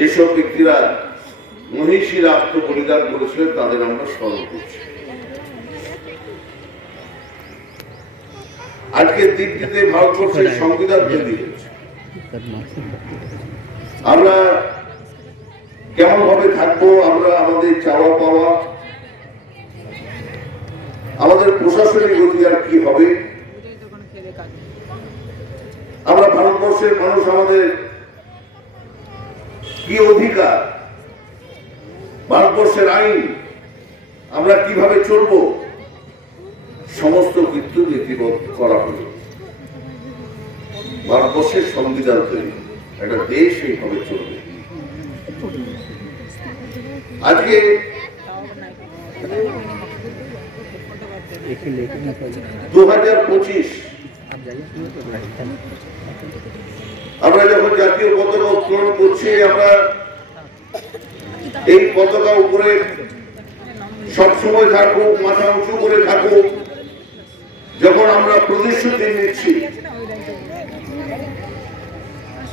যেসব ব্যক্তিরা মহিষীর আত্ম বলিদান করেছিলেন তাদের আমরা স্মরণ করছি। আজকের দিনটিতে ভারতবর্ষের সংবিধান তৈরি আমরা কেমন ভাবে থাকব আমরা আমাদের চাওয়া পাওয়া আমাদের প্রশাসনিক অধিকার কি হবে? আমরা ভারতবর্ষের মানুষ আমাদের কি অধিকার? ভারতবর্ষের আইন, আমরা কীভাবে চলবো? সমস্ত কিন্তু নীতিবদ্ধ করা হল। ভারতবর্ষের সংবিধান তৈরি। একটা দেশ এইভাবে চলবে। আজকে দু হাজার পঁচিশ আমরা যখন জাতীয় পতাকা উত্তোলন করছি, আমরা এই পতাকা উপরে সবসময় থাকুক মাথা উঁচু করে থাকুক যখন আমরা প্রতিশ্রুতি নিচ্ছি,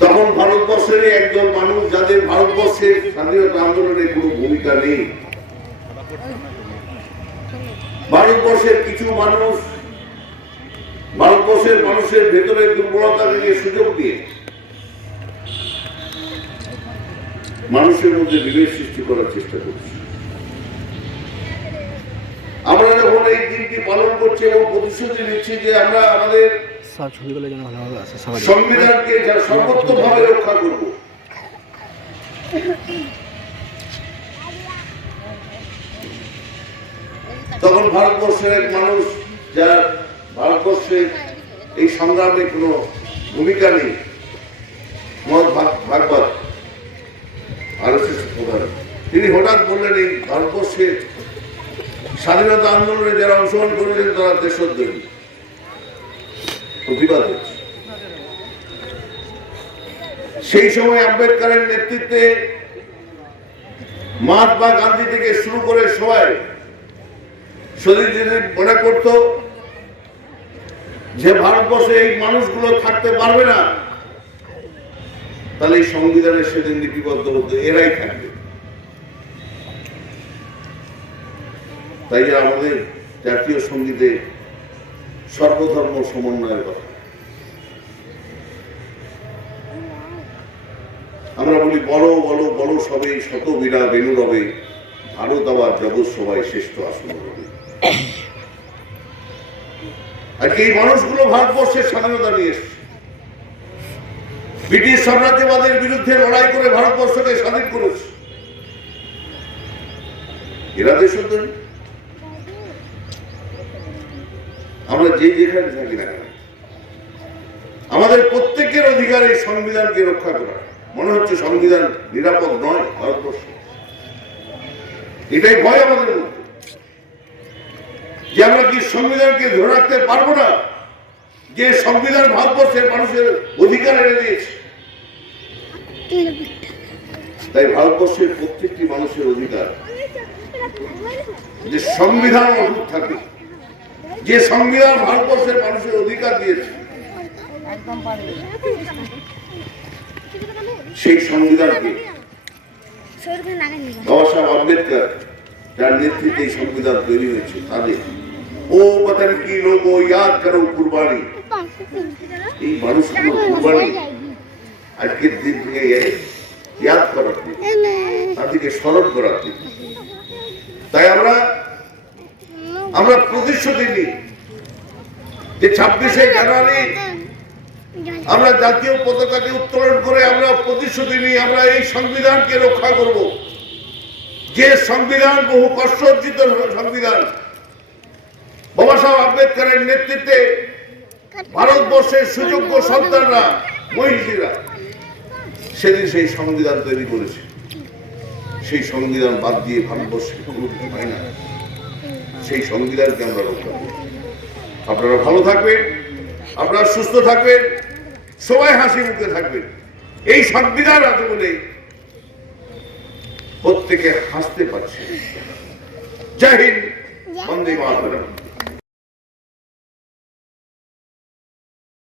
তখন ভারতবর্ষের একজন মানুষ যাদের ভারতবর্ষের স্বাধীনতা আন্দোলনে কোনো ভূমিকা নেই। ভারতবর্ষের কিছু মানুষ, ভারতবর্ষের মানুষের ভেতরে দুর্বলতা থেকে সুযোগ দিয়ে মানুষের মধ্যে বিবেক সৃষ্টি করার চেষ্টা করছে। আমরা যখন এই দিনটি পালন করছি এবং প্রতিশ্রুতি নিচ্ছি যে আমরা আমাদের সংবিধানকে যা সর্বোত্তমভাবে রক্ষা করব। তখন ভারতবর্ষের এক মানুষ যার ভারতবর্ষের এই সংগ্রামে কোনো ভূমিকা নেই ভাগ- ভাগবত তিনি হঠাৎ বললেন, এই ভারতবর্ষের স্বাধীনতা আন্দোলনে যারা অংশগ্রহণ করেছেন, তারা দেশদ্রোহী। প্রতিবাদ। সেই সময় আম্বেদকরের নেতৃত্বে মহাত্মা গান্ধী থেকে শুরু করে সবাই শরীর মনে করত যে, ভারতবর্ষে এই মানুষগুলো থাকতে পারবে না। তাহলে এই সংবিধানের সেদিন লিপিবদ্ধ এরাই থাকবে। তাই আমাদের জাতীয় সঙ্গীতে সর্বধর্ম সমন্বয়ের কথা। আমরা বলি বড় বড় বড় সবে শত বীরা বেনু রবে ভারত আবার জগৎ সবাই শ্রেষ্ঠ আসন রবে আজকে এই মানুষগুলো ভারতবর্ষের স্বাধীনতা নিয়ে এসছে। ব্রিটিশ সাম্রাজ্যবাদের বিরুদ্ধে লড়াই করে ভারতবর্ষকে স্বাধীন করেছে। এরা দেশদ্রোহী আমরা যে যেখানে থাকি না আমাদের প্রত্যেকের অধিকার এই সংবিধানকে রক্ষা করা। মনে হচ্ছে সংবিধান নিরাপদ নয় ভারতবর্ষ। এটাই ভয় আমাদের মধ্যে। যে আমরা কি সংবিধানকে ধরে রাখতে পারব না যে সংবিধান ভারতবর্ষের মানুষের অধিকার এনে দিয়েছে, তাই ভারতবর্ষের প্রত্যেকটি মানুষের অধিকার। যে সংবিধান থাকে যে সংবিধান ভারতবর্ষের মানুষের অধিকার দিয়েছে, সেই সংবিধানকে বাবা সাহেব আম্বেদকর যার নেতৃত্বে এই সংবিধান তৈরি হয়েছে, তাদের, ও বতন কি ও ইয়াদ করো কুরবানি। আজকের ইয়াদ করার দিন তাদেরকে স্মরণ করার দিন তাই আমরা আমরা প্রতিশ্রুতি নিই যে ছাব্বিশে জানুয়ারি আমরা জাতীয় পতাকাকে উত্তোলন করে আমরা প্রতিশ্রুতি নিই, আমরা এই সংবিধানকে রক্ষা করব। যে সংবিধান বহু কষ্ট অর্জিত সংবিধান বাবা সাহেব আম্বেদকরের নেতৃত্বে ভারতবর্ষের সুযোগ্য সন্তানরা মহিষীরা সেদিন সেই সংবিধান তৈরি করেছে। সেই সংবিধান বাদ দিয়ে ভারতবর্ষে কোনো কিছু হয় না। সেই সংবিধানকে আমরা রক্ষা করি। আপনারা ভালো থাকবেন, আপনারা সুস্থ থাকবেন, সবাই হাসি মুখে থাকবেন। এই সংবিধান আছে বলে প্রত্যেকে হাসতে পারছে। জয় হিন্দ, বন্দে মাতরম।